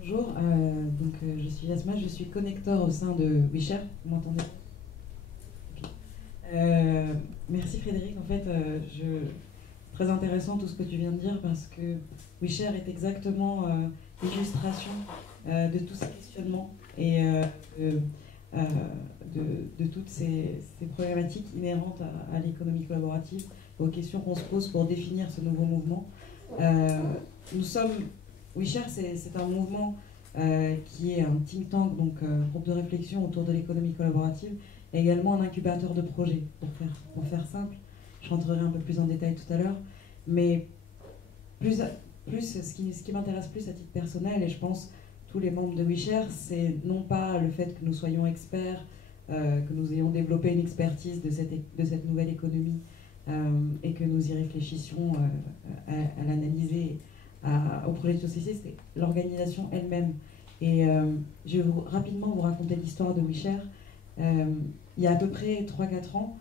Bonjour, je suis Yasma, je suis connecteur au sein de WeShare. Vous m'entendez? Ok. Merci Frédéric, en fait, c'est très intéressant tout ce que tu viens de dire parce que WeShare est exactement l'illustration de tous ces questionnements et euh, de toutes ces problématiques inhérentes à l'économie collaborative, aux questions qu'on se pose pour définir ce nouveau mouvement. Nous sommes WeShare, c'est un mouvement qui est un think tank, donc groupe de réflexion autour de l'économie collaborative, et également un incubateur de projets, pour faire simple. Je rentrerai un peu plus en détail tout à l'heure, mais ce qui m'intéresse plus à titre personnel, et je pense tous les membres de WeShare, c'est non pas le fait que nous soyons experts, que nous ayons développé une expertise de cette nouvelle économie, et que nous y réfléchissions à l'analyser au projet de société, c'est l'organisation elle-même. Et je vais rapidement vous raconter l'histoire de WeShare. Il y a à peu près 3-4 ans,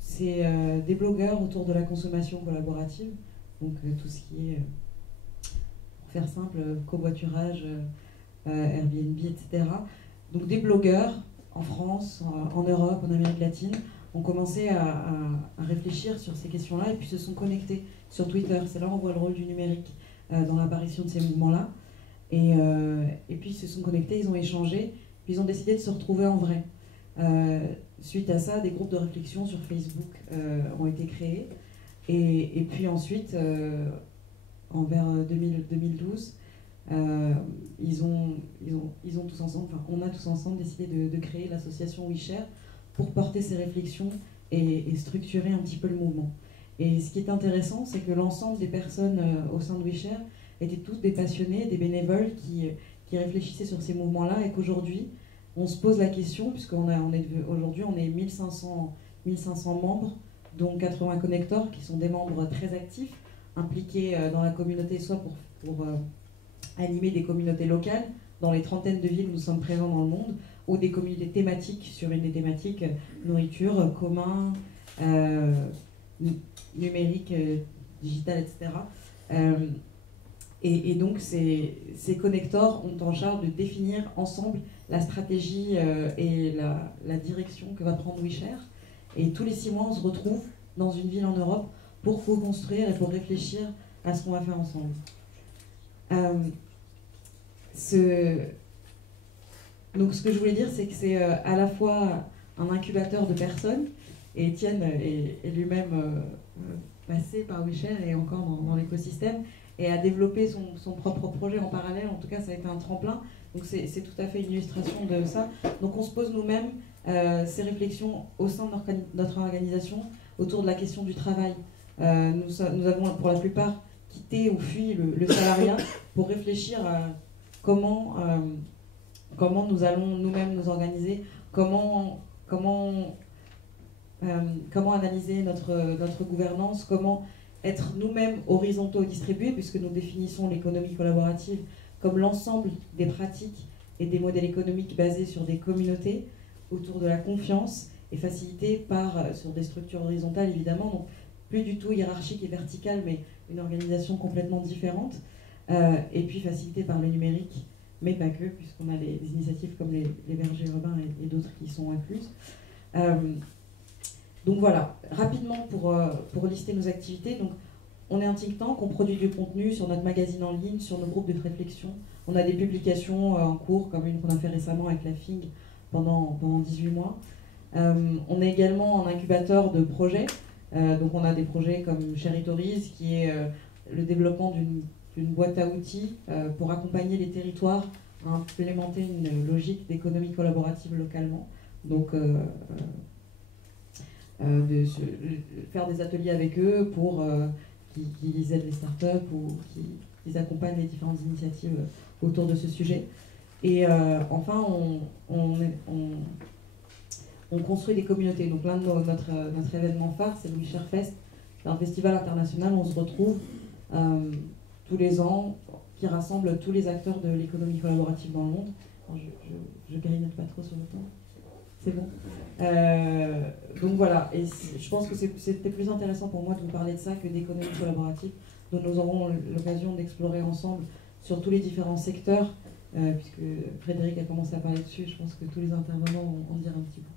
c'est des blogueurs autour de la consommation collaborative, donc tout ce qui est, pour faire simple, covoiturage, Airbnb, etc. Donc des blogueurs en France, en Europe, en Amérique latine, ont commencé à réfléchir sur ces questions-là et puis se sont connectés sur Twitter. C'est là où on voit le rôle du numérique dans l'apparition de ces mouvements-là. Et puis ils se sont connectés, ils ont échangé, puis ils ont décidé de se retrouver en vrai. Suite à ça, des groupes de réflexion sur Facebook ont été créés. Et puis ensuite, vers 2012, ils ont tous ensemble, enfin, on a tous ensemble décidé de créer l'association WeShare pour porter ces réflexions et structurer un petit peu le mouvement. Et ce qui est intéressant, c'est que l'ensemble des personnes au sein de WeShare étaient tous des passionnés, des bénévoles qui réfléchissaient sur ces mouvements-là, et qu'aujourd'hui, on se pose la question, aujourd'hui on est 1500 membres, dont 80 connecteurs qui sont des membres très actifs, impliqués dans la communauté, soit pour animer des communautés locales, dans les trentaines de villes où nous sommes présents dans le monde, ou des communautés thématiques sur une des thématiques nourriture, commun, numérique, digital, etc. Et donc ces connecteurs ont en charge de définir ensemble la stratégie et la direction que va prendre WeShare. Et tous les 6 mois, on se retrouve dans une ville en Europe pour co-construire et pour réfléchir à ce qu'on va faire ensemble. Donc ce que je voulais dire, c'est que c'est à la fois un incubateur de personnes, et Étienne est lui-même passé par WeShare et encore dans l'écosystème, et a développé son propre projet en parallèle. En tout cas, ça a été un tremplin, donc c'est tout à fait une illustration de ça. Donc on se pose nous-mêmes ces réflexions au sein de notre organisation autour de la question du travail. Nous avons pour la plupart quitté ou fui le salariat pour réfléchir à comment nous allons nous-mêmes nous organiser, comment analyser notre gouvernance, comment être nous-mêmes horizontaux et distribués, puisque nous définissons l'économie collaborative comme l'ensemble des pratiques et des modèles économiques basés sur des communautés autour de la confiance et facilités sur des structures horizontales, évidemment, donc plus du tout hiérarchique et verticale, mais une organisation complètement différente, et puis facilitée par le numérique, mais pas que, puisqu'on a des initiatives comme les vergers urbains et d'autres qui sont incluses. Donc voilà, rapidement pour lister nos activités. Donc, on est un think tank, on produit du contenu sur notre magazine en ligne, sur nos groupes de réflexion. On a des publications en cours, comme une qu'on a fait récemment avec la FIG pendant 18 mois. On est également un incubateur de projets. Donc on a des projets comme Cheritories, qui est le développement d'une boîte à outils pour accompagner les territoires à implémenter une logique d'économie collaborative localement. Donc faire des ateliers avec eux pour qu'ils aident les startups ou qu'ils accompagnent les différentes initiatives autour de ce sujet. Et enfin, on construit des communautés. Donc l'un de notre événement phare, c'est le WeShare Fest. C'est un festival international où on se retrouve tous les ans, qui rassemble tous les acteurs de l'économie collaborative dans le monde. Alors, je grignote pas trop sur le temps. C'est bon. Donc voilà, et je pense que c'était plus intéressant pour moi de vous parler de ça que d'économie collaborative, dont nous aurons l'occasion d'explorer ensemble sur tous les différents secteurs, puisque Frédéric a commencé à parler dessus, je pense que tous les intervenants vont en dire un petit peu.